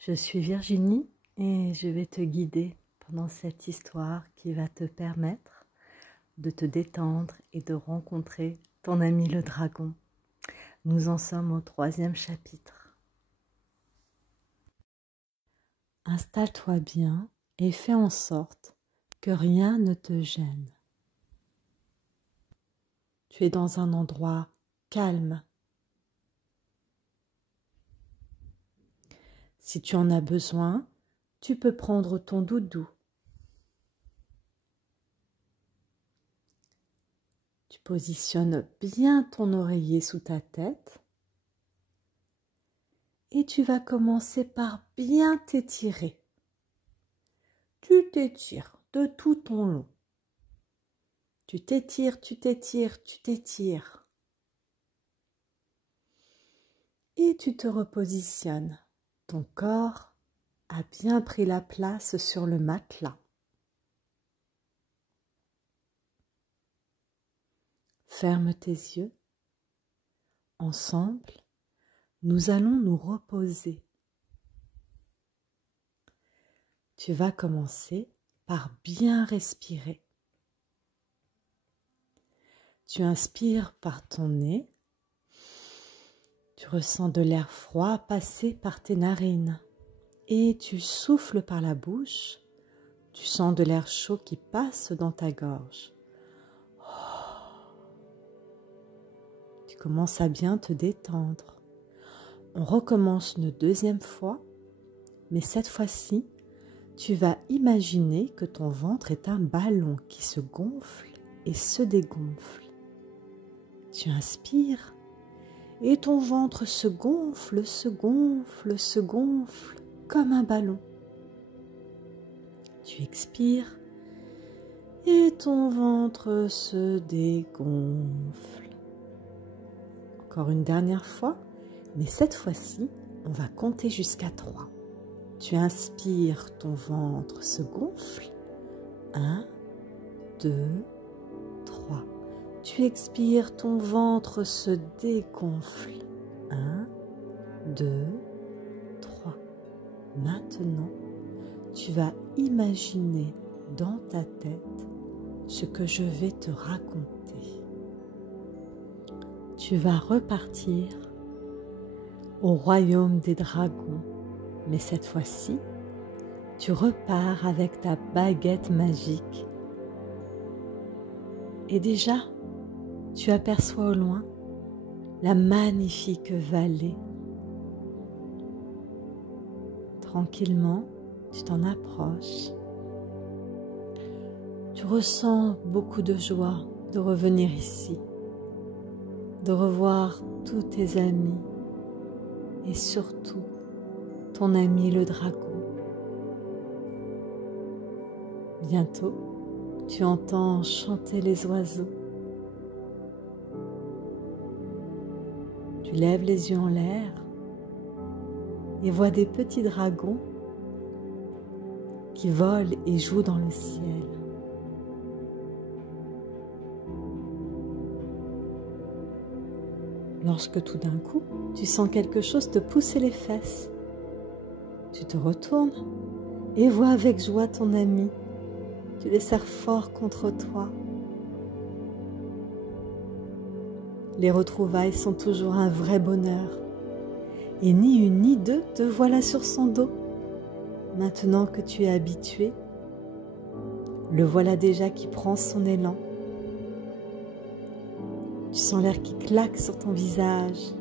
Je suis Virginie et je vais te guider pendant cette histoire qui va te permettre de te détendre et de rencontrer ton ami le dragon. Nous en sommes au 3e chapitre. Installe-toi bien et fais en sorte que rien ne te gêne. Tu es dans un endroit calme. Si tu en as besoin, tu peux prendre ton doudou. Tu positionnes bien ton oreiller sous ta tête et tu vas commencer par bien t'étirer. Tu t'étires de tout ton long. Tu t'étires, tu t'étires, tu t'étires. Et tu te repositionnes. Ton corps a bien pris la place sur le matelas. Ferme tes yeux. Ensemble, nous allons nous reposer. Tu vas commencer par bien respirer. Tu inspires par ton nez. Tu ressens de l'air froid passer par tes narines et tu souffles par la bouche. Tu sens de l'air chaud qui passe dans ta gorge. Tu commences à bien te détendre. On recommence une 2e fois, mais cette fois-ci, tu vas imaginer que ton ventre est un ballon qui se gonfle et se dégonfle. Tu inspires et ton ventre se gonfle, se gonfle, se gonfle comme un ballon. Tu expires et ton ventre se dégonfle. Encore une dernière fois, mais cette fois-ci, on va compter jusqu'à 3. Tu inspires, ton ventre se gonfle. 1, 2, 3. Tu expires, ton ventre se dégonfle. 1, 2, 3. Maintenant, tu vas imaginer dans ta tête ce que je vais te raconter. Tu vas repartir au royaume des dragons, mais cette fois-ci, tu repars avec ta baguette magique. Et déjà, tu aperçois au loin la magnifique vallée. Tranquillement, tu t'en approches. Tu ressens beaucoup de joie de revenir ici, de revoir tous tes amis et surtout ton ami le dragon. Bientôt, tu entends chanter les oiseaux. Tu lèves les yeux en l'air et vois des petits dragons qui volent et jouent dans le ciel. Lorsque tout d'un coup, tu sens quelque chose te pousser les fesses, tu te retournes et vois avec joie ton ami. Tu les serres fort contre toi. Les retrouvailles sont toujours un vrai bonheur. Et ni une ni deux, te voilà sur son dos. Maintenant que tu es habitué, le voilà déjà qui prend son élan. Tu sens l'air qui claque sur ton visage,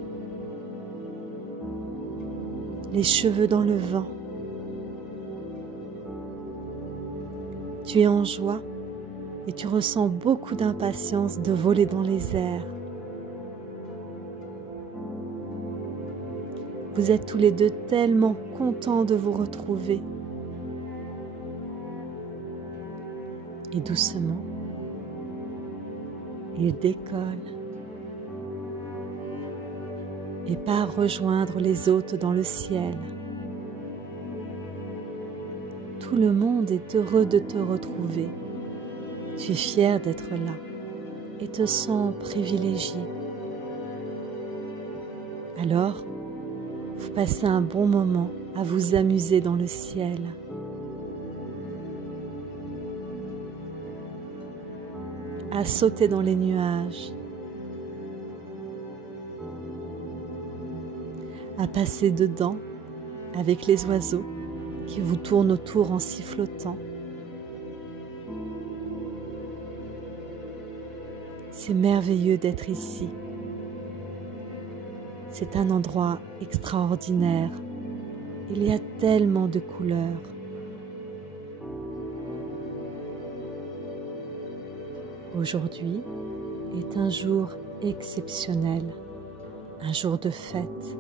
les cheveux dans le vent. Tu es en joie et tu ressens beaucoup d'impatience de voler dans les airs. Vous êtes tous les deux tellement contents de vous retrouver. Et doucement, il décolle et part rejoindre les hôtes dans le ciel. Tout le monde est heureux de te retrouver. Tu es fier d'être là et te sens privilégié. Alors, vous passez un bon moment à vous amuser dans le ciel. À sauter dans les nuages, à passer dedans avec les oiseaux qui vous tournent autour en sifflotant. C'est merveilleux d'être ici. C'est un endroit extraordinaire. Il y a tellement de couleurs. Aujourd'hui est un jour exceptionnel, un jour de fête.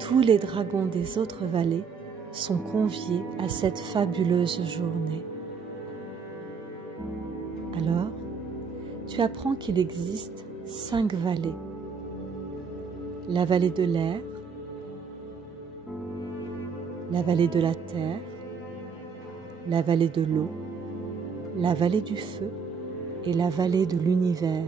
Tous les dragons des autres vallées sont conviés à cette fabuleuse journée. Alors, tu apprends qu'il existe 5 vallées. La vallée de l'air, la vallée de la terre, la vallée de l'eau, la vallée du feu et la vallée de l'univers.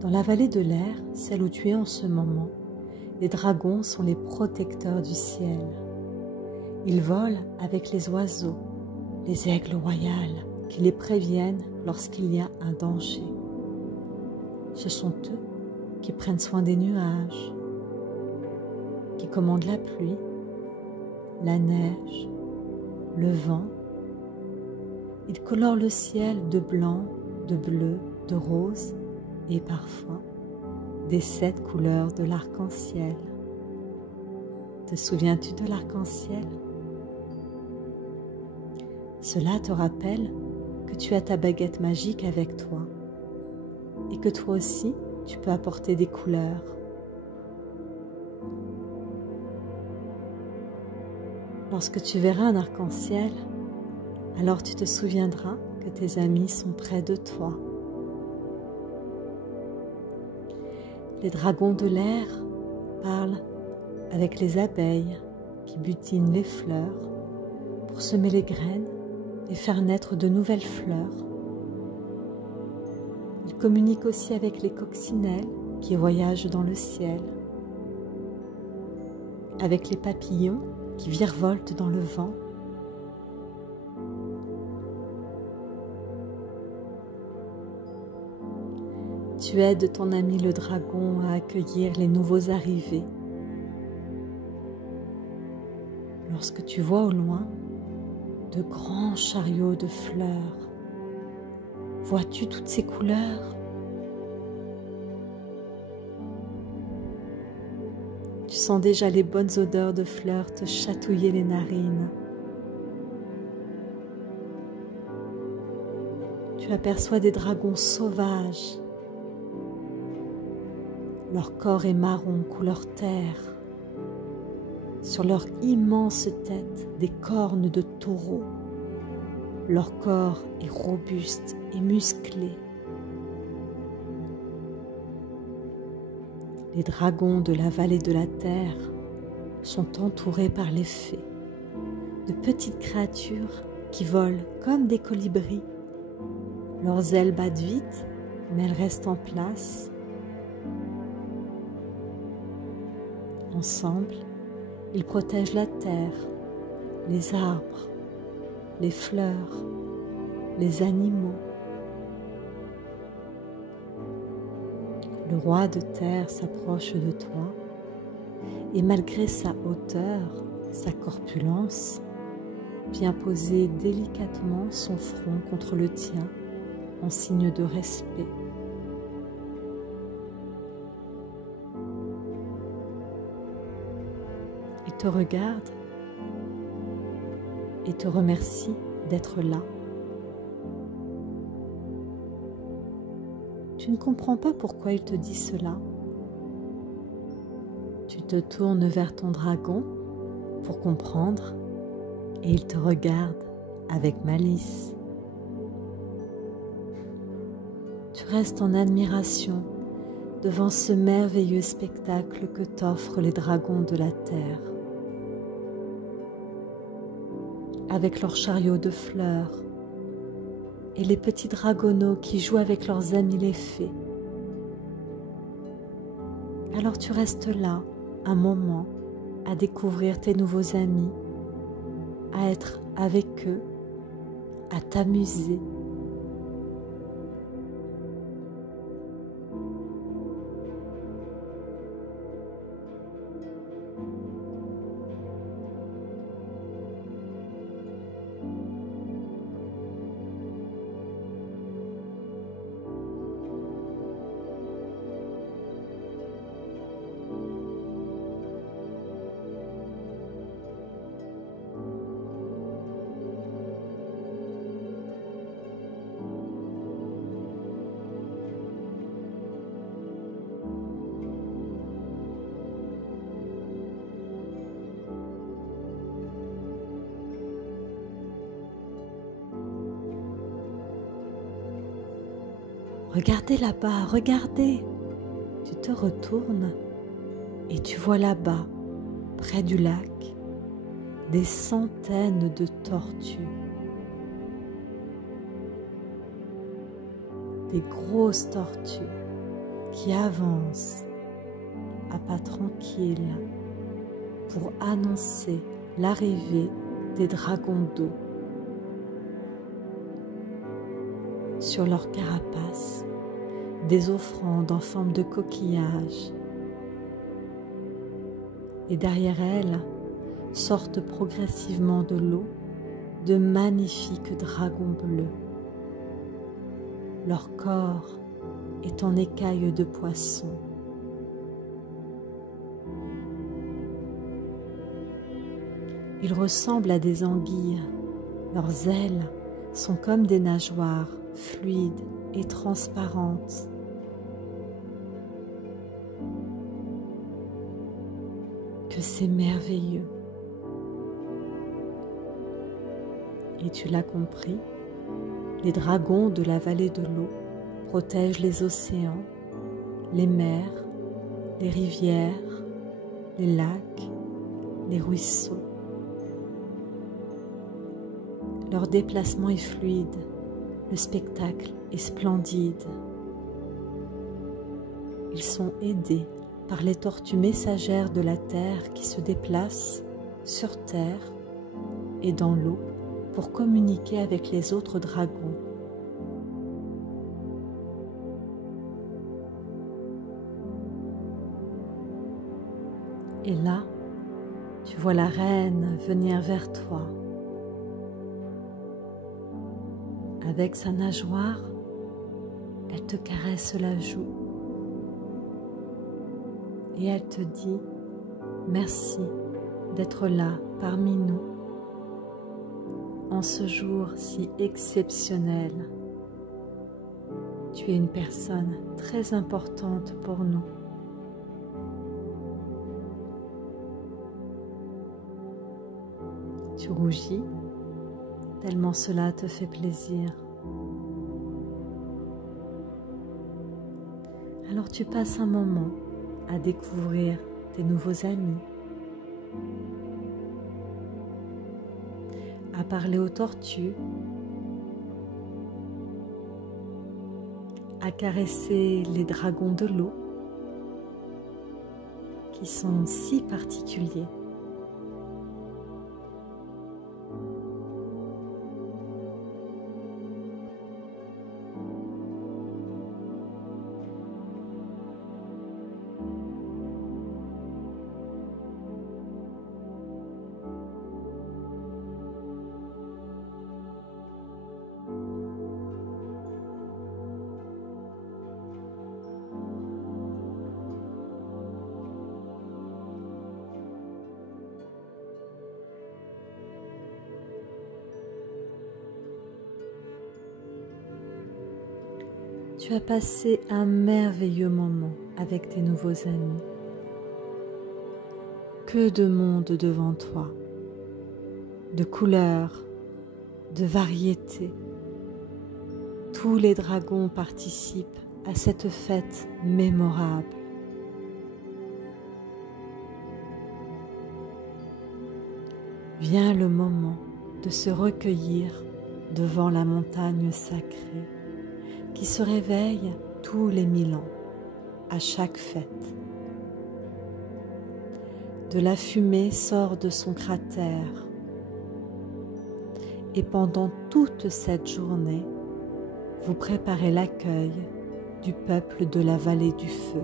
Dans la vallée de l'air, celle où tu es en ce moment, les dragons sont les protecteurs du ciel. Ils volent avec les oiseaux, les aigles royales, qui les préviennent lorsqu'il y a un danger. Ce sont eux qui prennent soin des nuages, qui commandent la pluie, la neige, le vent. Ils colorent le ciel de blanc, de bleu, de rose et parfois des 7 couleurs de l'arc-en-ciel. Te souviens-tu de l'arc-en-ciel? Cela te rappelle que tu as ta baguette magique avec toi et que toi aussi tu peux apporter des couleurs. Lorsque tu verras un arc-en-ciel, alors tu te souviendras que tes amis sont près de toi. Les dragons de l'air parlent avec les abeilles qui butinent les fleurs pour semer les graines et faire naître de nouvelles fleurs. Ils communiquent aussi avec les coccinelles qui voyagent dans le ciel, avec les papillons qui virevoltent dans le vent. Tu aides ton ami le dragon à accueillir les nouveaux arrivés. Lorsque tu vois au loin de grands chariots de fleurs, vois-tu toutes ces couleurs? Tu sens déjà les bonnes odeurs de fleurs te chatouiller les narines. Tu aperçois des dragons sauvages. Leur corps est marron, couleur terre. Sur leur immense tête, des cornes de taureau. Leur corps est robuste et musclé. Les dragons de la vallée de la terre sont entourés par les fées, de petites créatures qui volent comme des colibris. Leurs ailes battent vite, mais elles restent en place. Ensemble, ils protègent la terre, les arbres, les fleurs, les animaux. Le roi de terre s'approche de toi et malgré sa hauteur, sa corpulence, vient poser délicatement son front contre le tien en signe de respect. Il te regarde et te remercie d'être là. Tu ne comprends pas pourquoi il te dit cela. Tu te tournes vers ton dragon pour comprendre et il te regarde avec malice. Tu restes en admiration devant ce merveilleux spectacle que t'offrent les dragons de la terre. Avec leurs chariots de fleurs et les petits dragonneaux qui jouent avec leurs amis les fées. Alors tu restes là un moment à découvrir tes nouveaux amis, à être avec eux, à t'amuser. Regardez là-bas, regardez. Tu te retournes et tu vois là-bas, près du lac, des centaines de tortues. Des grosses tortues qui avancent à pas tranquilles pour annoncer l'arrivée des dragons d'eau. Sur leur carapace, des offrandes en forme de coquillage. Et derrière elles sortent progressivement de l'eau de magnifiques dragons bleus. Leur corps est en écailles de poisson. Ils ressemblent à des anguilles. Leurs ailes sont comme des nageoires fluides et transparentes. Que c'est merveilleux. Et tu l'as compris, les dragons de la vallée de l'eau protègent les océans, les mers, les rivières, les lacs, les ruisseaux. Leur déplacement est fluide, le spectacle est splendide. Ils sont aidés par les tortues messagères de la terre qui se déplacent sur terre et dans l'eau pour communiquer avec les autres dragons. Et là, tu vois la reine venir vers toi. Avec sa nageoire, elle te caresse la joue et elle te dit merci d'être là parmi nous en ce jour si exceptionnel. Tu es une personne très importante pour nous. Tu rougis tellement cela te fait plaisir. Alors tu passes un moment à découvrir tes nouveaux amis, à parler aux tortues, à caresser les dragons de l'eau qui sont si particuliers. Tu as passé un merveilleux moment avec tes nouveaux amis. Que de monde devant toi, de couleurs, de variétés. Tous les dragons participent à cette fête mémorable. Vient le moment de se recueillir devant la montagne sacrée qui se réveille tous les 1000 ans, à chaque fête. De la fumée sort de son cratère. Et pendant toute cette journée, vous préparez l'accueil du peuple de la vallée du feu.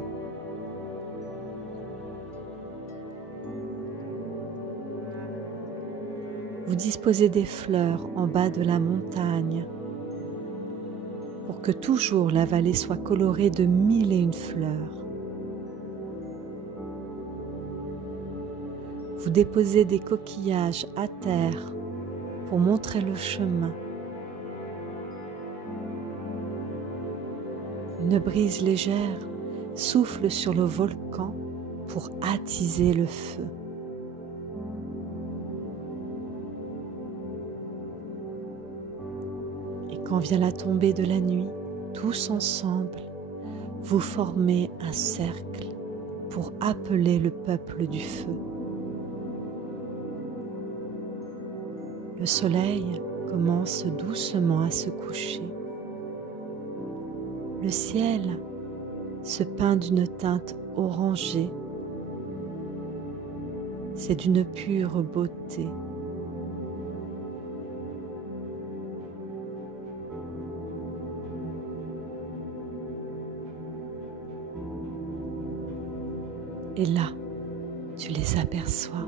Vous disposez des fleurs en bas de la montagne pour que toujours la vallée soit colorée de 1001 fleurs. Vous déposez des coquillages à terre pour montrer le chemin. Une brise légère souffle sur le volcan pour attiser le feu. Et quand vient la tombée de la nuit, tous ensemble, vous formez un cercle pour appeler le peuple du feu. Le soleil commence doucement à se coucher. Le ciel se peint d'une teinte orangée. C'est d'une pure beauté. Et là, tu les aperçois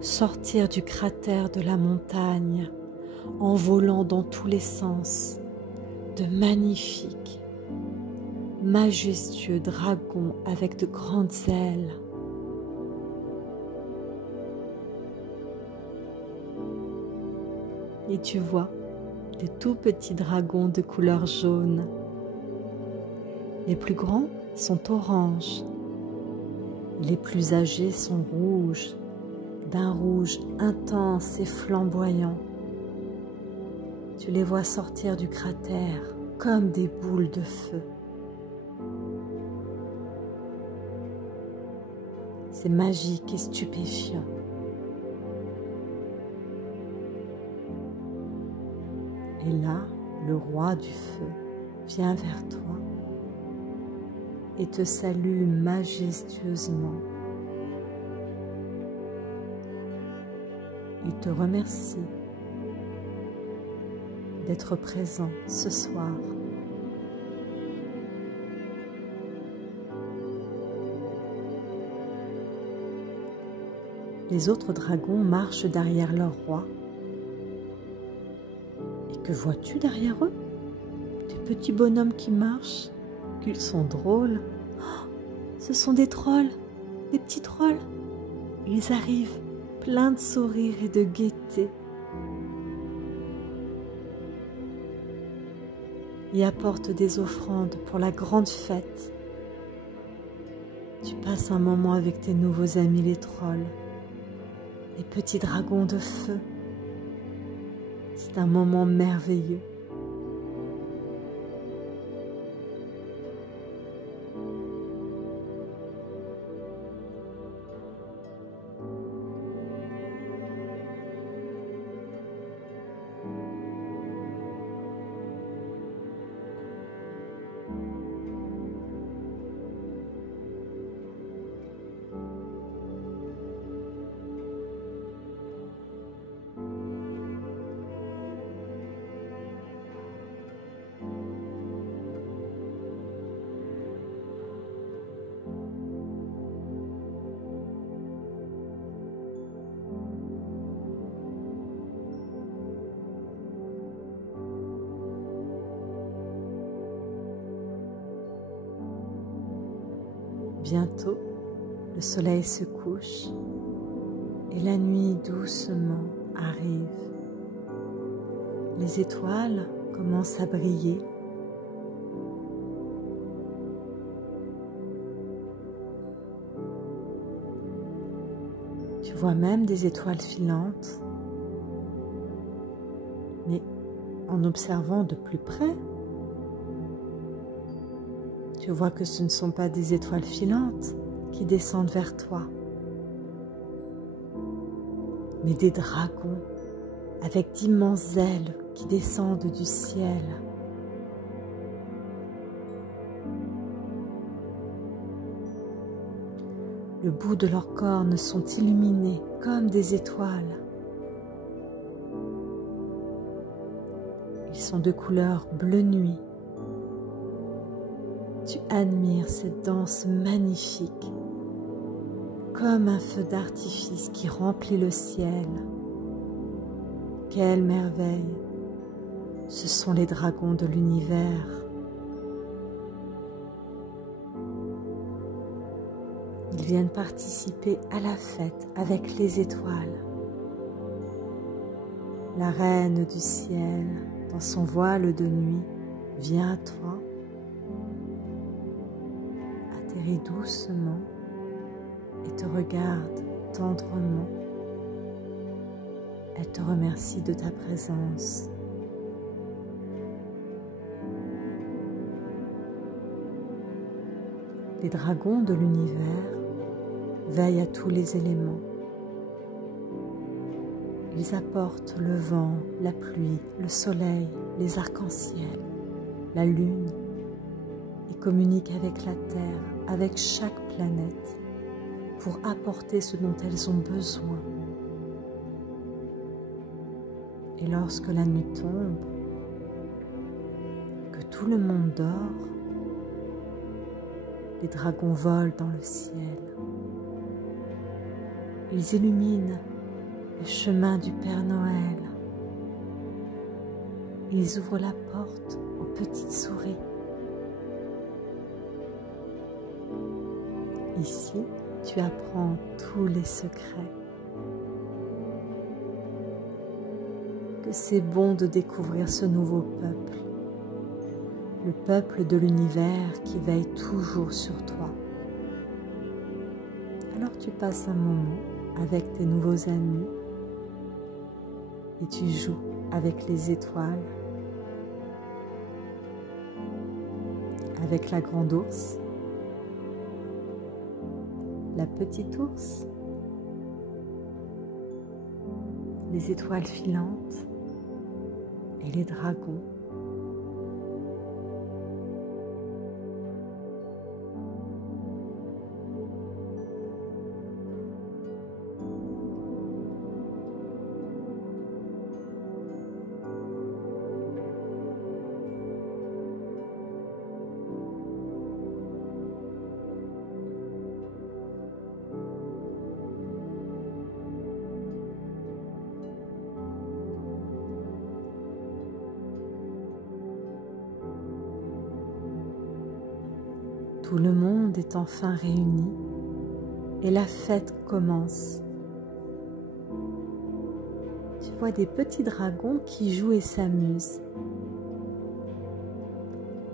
sortir du cratère de la montagne en volant dans tous les sens, de magnifiques, majestueux dragons avec de grandes ailes. Et tu vois des tout petits dragons de couleur jaune. Les plus grands sont oranges, les plus âgés sont rouges, d'un rouge intense et flamboyant. Tu les vois sortir du cratère comme des boules de feu. C'est magique et stupéfiant. Et là, le roi du feu vient vers toi et te salue majestueusement. Il te remercie d'être présent ce soir. Les autres dragons marchent derrière leur roi. Et que vois-tu derrière eux? Des petits bonhommes qui marchent, qu'ils sont drôles. Oh, ce sont des trolls, des petits trolls. Ils arrivent pleins de sourires et de gaieté. Et apportent des offrandes pour la grande fête. Tu passes un moment avec tes nouveaux amis les trolls, les petits dragons de feu. C'est un moment merveilleux. Bientôt, le soleil se couche et la nuit doucement arrive. Les étoiles commencent à briller. Tu vois même des étoiles filantes, mais en observant de plus près, tu vois que ce ne sont pas des étoiles filantes qui descendent vers toi, mais des dragons avec d'immenses ailes qui descendent du ciel. Le bout de leurs cornes sont illuminés comme des étoiles. Ils sont de couleur bleu nuit. Tu admires cette danse magnifique, comme un feu d'artifice qui remplit le ciel. Quelle merveille! Ce sont les dragons de l'univers. Ils viennent participer à la fête avec les étoiles. La reine du ciel, dans son voile de nuit, vient à toi, atterrit doucement et te regarde tendrement. Elle te remercie de ta présence. Les dragons de l'univers veillent à tous les éléments. Ils apportent le vent, la pluie, le soleil, les arcs-en-ciel, la lune, et communiquent avec la Terre, avec chaque planète, pour apporter ce dont elles ont besoin. Et lorsque la nuit tombe, que tout le monde dort, les dragons volent dans le ciel. Ils illuminent le chemin du Père Noël. Ils ouvrent la porte aux petites souris. Ici, tu apprends tous les secrets. Que c'est bon de découvrir ce nouveau peuple, le peuple de l'univers qui veille toujours sur toi. Alors tu passes un moment avec tes nouveaux amis et tu joues avec les étoiles, avec la grande ours, la petite ours, les étoiles filantes et les dragons. Tout le monde est enfin réuni et la fête commence. Tu vois des petits dragons qui jouent et s'amusent.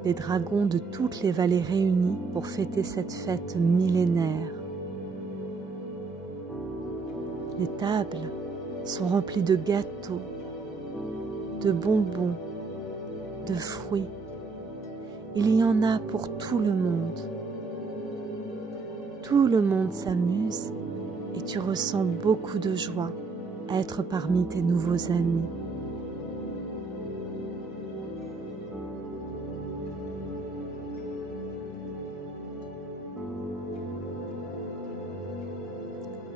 Les dragons de toutes les vallées réunis pour fêter cette fête millénaire. Les tables sont remplies de gâteaux, de bonbons, de fruits. Il y en a pour tout le monde. Tout le monde s'amuse et tu ressens beaucoup de joie à être parmi tes nouveaux amis.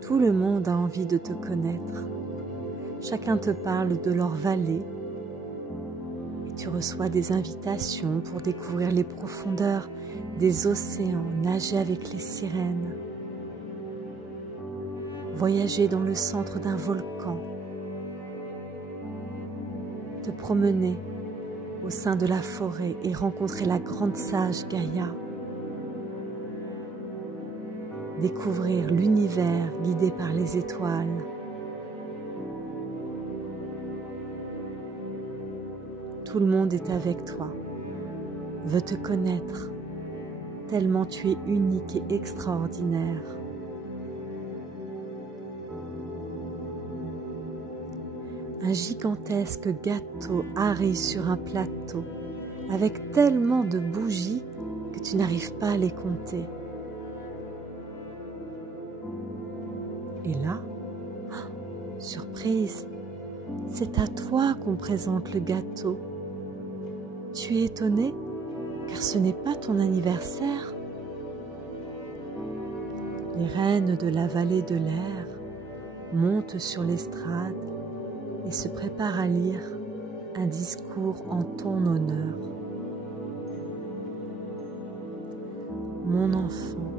Tout le monde a envie de te connaître. Chacun te parle de leur vallée. Tu reçois des invitations pour découvrir les profondeurs des océans, nager avec les sirènes, voyager dans le centre d'un volcan, te promener au sein de la forêt et rencontrer la grande sage Gaïa, découvrir l'univers guidé par les étoiles. Tout le monde est avec toi, veut te connaître, tellement tu es unique et extraordinaire. Un gigantesque gâteau arrive sur un plateau, avec tellement de bougies que tu n'arrives pas à les compter. Et là, surprise, c'est à toi qu'on présente le gâteau. Tu es étonné car ce n'est pas ton anniversaire. Les reines de la vallée de l'air montent sur l'estrade et se préparent à lire un discours en ton honneur. Mon enfant,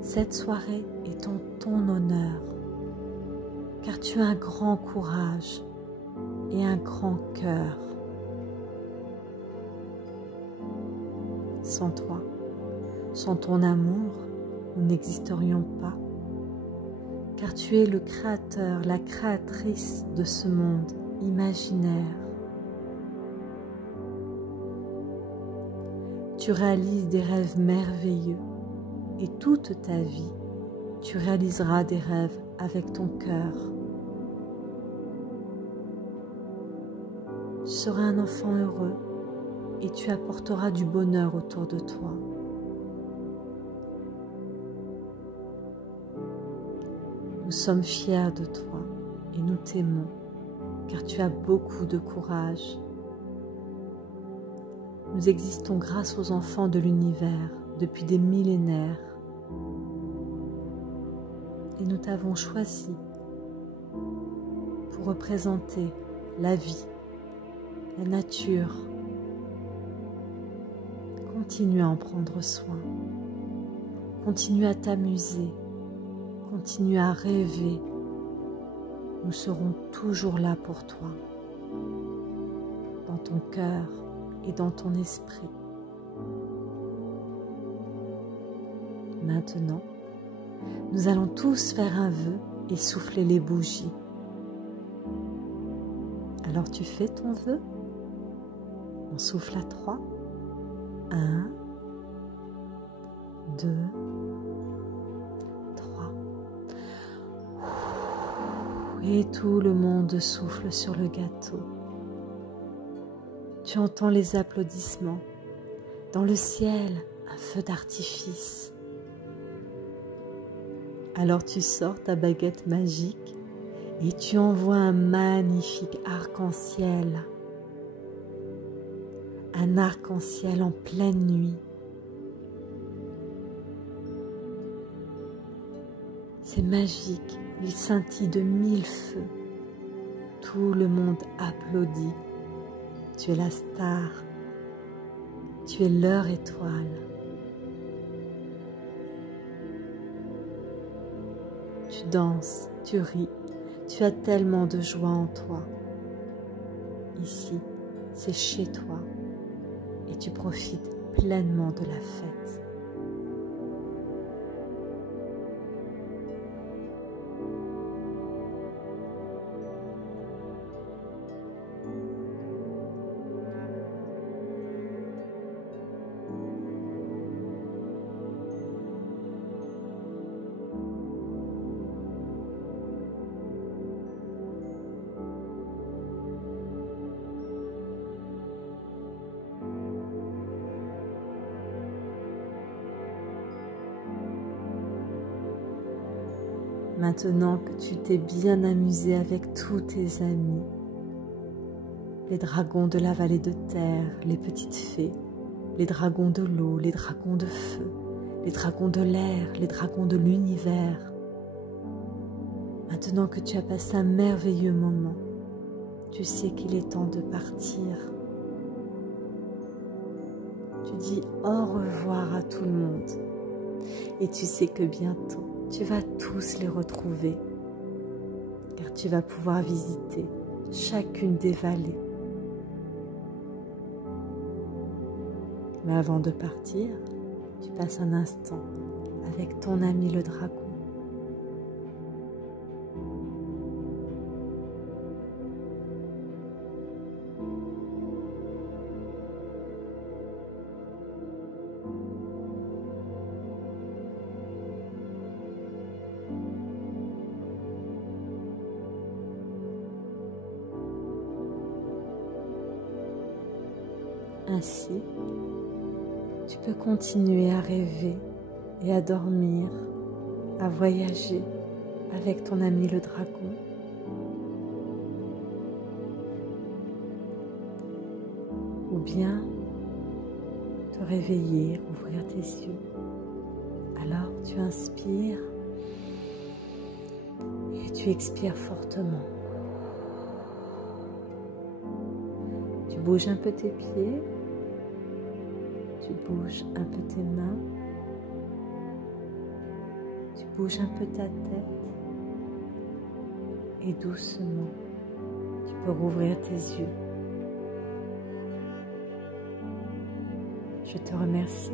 cette soirée est en ton honneur, car tu as un grand courage et un grand cœur. Sans toi, sans ton amour, nous n'existerions pas, car tu es le créateur, la créatrice de ce monde imaginaire. Tu réalises des rêves merveilleux et toute ta vie, tu réaliseras des rêves avec ton cœur. Tu seras un enfant heureux et tu apporteras du bonheur autour de toi. Nous sommes fiers de toi et nous t'aimons, car tu as beaucoup de courage. Nous existons grâce aux enfants de l'univers depuis des millénaires. Et nous t'avons choisi pour représenter la vie, la nature. Continue à en prendre soin. Continue à t'amuser. Continue à rêver. Nous serons toujours là pour toi, dans ton cœur et dans ton esprit. Maintenant, nous allons tous faire un vœu et souffler les bougies. Alors tu fais ton vœu. On souffle à 3. 1, 2, 3. Et tout le monde souffle sur le gâteau. Tu entends les applaudissements. Dans le ciel, un feu d'artifice. Alors tu sors ta baguette magique et tu envoies un magnifique arc-en-ciel. Un arc-en-ciel en pleine nuit. C'est magique, il scintille de 1000 feux. Tout le monde applaudit. Tu es la star. Tu es leur étoile. Tu danses, tu ris, tu as tellement de joie en toi. Ici, c'est chez toi et tu profites pleinement de la fête. Maintenant que tu t'es bien amusé avec tous tes amis, les dragons de la vallée de terre, les petites fées, les dragons de l'eau, les dragons de feu, les dragons de l'air, les dragons de l'univers. Maintenant que tu as passé un merveilleux moment, tu sais qu'il est temps de partir. Tu dis au revoir à tout le monde et tu sais que bientôt, tu vas tous les retrouver, car tu vas pouvoir visiter chacune des vallées. Mais avant de partir, tu passes un instant avec ton ami le dragon. Ainsi, tu peux continuer à rêver et à dormir, à voyager avec ton ami le dragon. Ou bien te réveiller, ouvrir tes yeux. Alors Tu inspires et tu expires fortement. Tu bouges un peu tes pieds, tu bouges un peu tes mains, tu bouges un peu ta tête et doucement, tu peux rouvrir tes yeux. Je te remercie.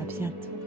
À bientôt.